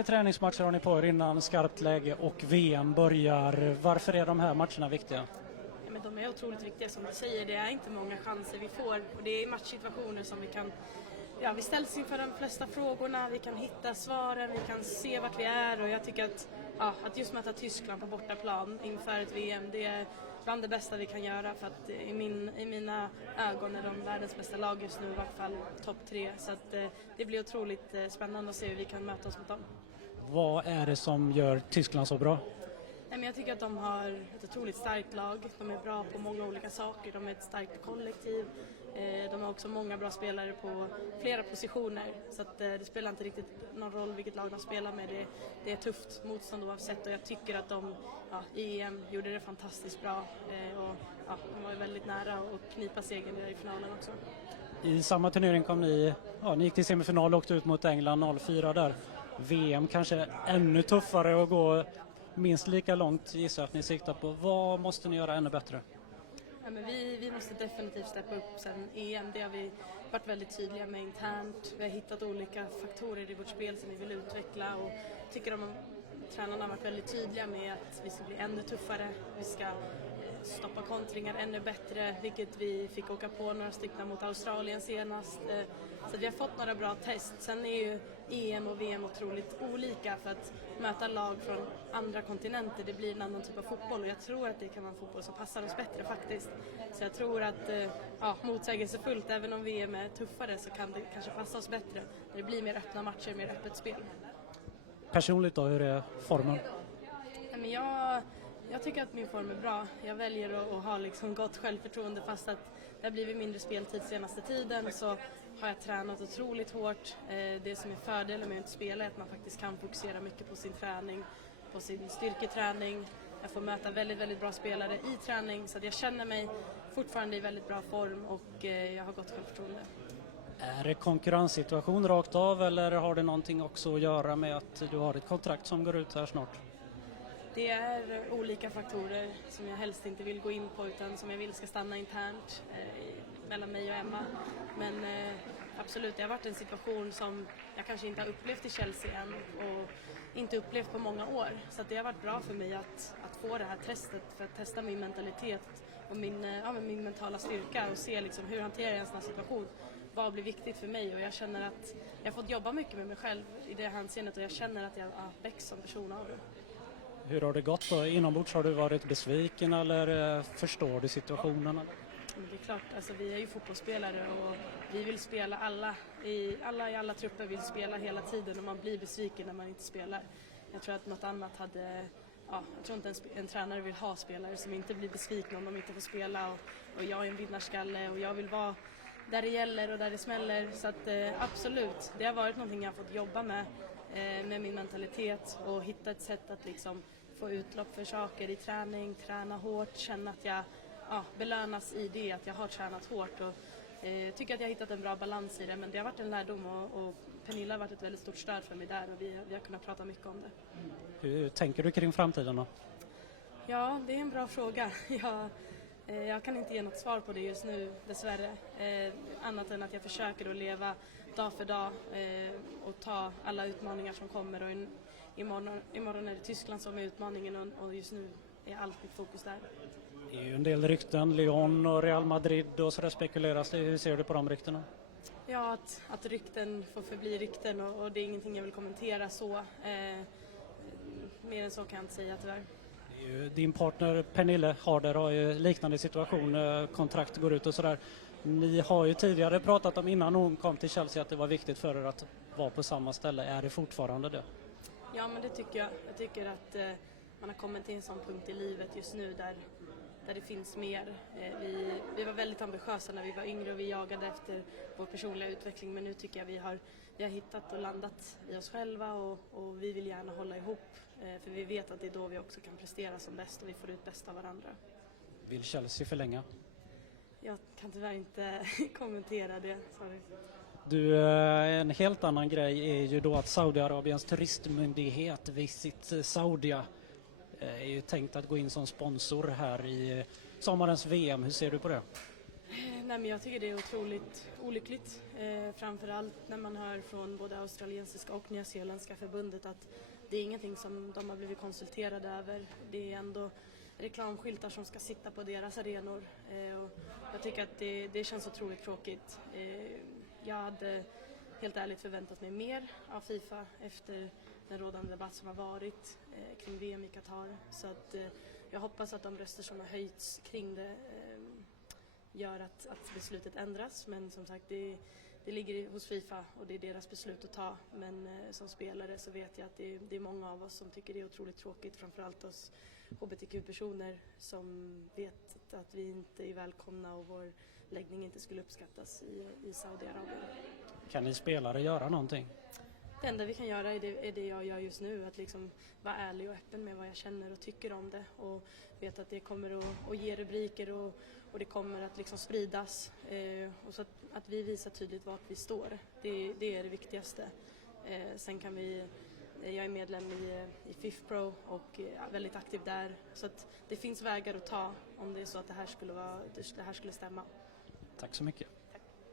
3 träningsmatcher har ni på er innan skarpt läge och VM börjar. Varför är de här matcherna viktiga? Ja, men de är otroligt viktiga som du säger. Det är inte många chanser vi får. Och det är matchsituationer som vi kan... Ja, vi ställs inför de flesta frågorna, vi kan hitta svaren, vi kan se vart vi är. Och jag tycker att just möta Tyskland på bortaplan inför ett VM, det är bland det bästa vi kan göra. För att i mina ögon är de världens bästa lag just nu, i varje fall topp 3. Så att det blir otroligt spännande att se hur vi kan möta oss mot dem. Vad är det som gör Tyskland så bra? Jag tycker att de har ett otroligt starkt lag. De är bra på många olika saker. De är ett starkt kollektiv. De har också många bra spelare på flera positioner. Så att det spelar inte riktigt någon roll vilket lag de spelar med. Det är tufft motstånd oavsett. Och jag tycker att de i EM gjorde det fantastiskt bra. Och de var väldigt nära att knipa segern i finalen också. I samma turnering kom ni gick till semifinal och åkte ut mot England 0-4 där. VM kanske ännu tuffare att gå minst lika långt, gissar att ni siktar på. Vad måste ni göra ännu bättre? Ja, men vi måste definitivt steppa upp sen EM. Det har vi varit väldigt tydliga med internt. Vi har hittat olika faktorer i vårt spel som vi vill utveckla och tycker att tränarna har varit väldigt tydliga med att vi ska bli ännu tuffare. Vi ska stoppa kontringar ännu bättre, vilket vi fick åka på några stycken mot Australien senast. Så vi har fått några bra test. Sen är ju EM och VM otroligt olika, för att möta lag från andra kontinenter, det blir en annan typ av fotboll och jag tror att det kan vara en fotboll som passar oss bättre faktiskt. Så jag tror att motsägelsefullt, även om VM är tuffare så kan det kanske passa oss bättre. Det blir mer öppna matcher, mer öppet spel. Personligt då, hur är formen? Men jag tycker att min form är bra. Jag väljer att ha gott självförtroende, fast att det har blivit mindre speltid senaste tiden så har jag tränat otroligt hårt. Det som är fördelen med att inte spela är att man faktiskt kan fokusera mycket på sin träning, på sin styrketräning. Jag får möta väldigt, väldigt bra spelare i träning så att jag känner mig fortfarande i väldigt bra form och jag har gott självförtroende. Är det konkurrenssituation rakt av eller har det någonting också att göra med att du har ett kontrakt som går ut här snart? Det är olika faktorer som jag helst inte vill gå in på utan som jag vill ska stanna internt mellan mig och Emma. Men absolut, det har varit en situation som jag kanske inte har upplevt i Chelsea än och inte upplevt på många år. Så att det har varit bra för mig att få det här testet för att testa min mentalitet och min mentala styrka och se hur hanterar jag en sån här situation. Vad blir viktigt för mig, och jag känner att jag har fått jobba mycket med mig själv i det hänseendet och jag känner att jag har växt som person av det. Hur har det gått då? Inombords har du varit besviken eller förstår du situationen? Men det är klart, vi är ju fotbollsspelare och vi vill spela alla i alla trupper vill spela hela tiden och man blir besviken när man inte spelar. Jag tror att något annat jag tror inte en tränare vill ha spelare som inte blir besvikna om de inte får spela och jag är en vinnarskalle och jag vill vara där det gäller och där det smäller. Så att absolut, det har varit någonting jag har fått jobba med min mentalitet och hitta ett sätt att få utlopp för saker i träning, träna hårt, känna att jag belönas i det, att jag har tränat hårt och tycker att jag har hittat en bra balans i det, men det har varit en lärdom och Pernilla har varit ett väldigt stort stöd för mig där och vi har kunnat prata mycket om det. Hur tänker du kring framtiden då? Ja, det är en bra fråga. Jag kan inte ge något svar på det just nu, dessvärre. Annat än att jag försöker att leva dag för dag och ta alla utmaningar som kommer. Och imorgon är det Tyskland som är utmaningen och just nu är allt mitt fokus där. Det är ju en del rykten, Lyon och Real Madrid och så där spekuleras det. Hur ser du på de ryktena? Ja, att rykten får förbli rykten och det är ingenting jag vill kommentera så. Mer än så kan jag inte säga tyvärr. Din partner Pernille Harder har ju liknande situation, kontrakt går ut och sådär. Ni har ju tidigare pratat om innan hon kom till Chelsea att det var viktigt för er att vara på samma ställe. Är det fortfarande det? Ja, men det tycker jag. Jag tycker att man har kommit till en sån punkt i livet just nu där det finns mer. Vi var väldigt ambitiösa när vi var yngre och vi jagade efter vår personliga utveckling, men nu tycker jag vi har hittat och landat i oss själva och vi vill gärna hålla ihop för vi vet att det är då vi också kan prestera som bäst och vi får ut bäst av varandra. Vill Chelsea förlänga? Jag kan tyvärr inte kommentera det, sorry. Du, en helt annan grej är ju då att Saudiarabiens turistmyndighet Visit Saudia är ju tänkt att gå in som sponsor här i sommarens VM. Hur ser du på det? Nej, men jag tycker det är otroligt olyckligt. Framförallt när man hör från både australiensiska och nyzeeländska förbundet att det är ingenting som de har blivit konsulterade över. Det är ändå reklamskyltar som ska sitta på deras arenor. Och jag tycker att det känns otroligt tråkigt. Jag hade helt ärligt förväntat mig mer av FIFA efter den rådande debatt som har varit kring VM i Qatar. Så att jag hoppas att de röster som har höjts kring det gör att beslutet ändras. Men som sagt, det ligger hos FIFA och det är deras beslut att ta. Men som spelare så vet jag att det är många av oss som tycker det är otroligt tråkigt. Framförallt oss HBTQ-personer som vet att vi inte är välkomna och vår läggning inte skulle uppskattas i Saudiarabien. Kan ni spelare göra någonting? Det enda vi kan göra är det jag gör just nu, att liksom vara ärlig och öppen med vad jag känner och tycker om det och veta att det kommer att ge rubriker och det kommer att liksom spridas och så att vi visar tydligt vart vi står. Det är det viktigaste. Sen kan jag är medlem i FIFPro och är väldigt aktiv där, så att det finns vägar att ta om det är så att det här skulle stämma. Tack så mycket.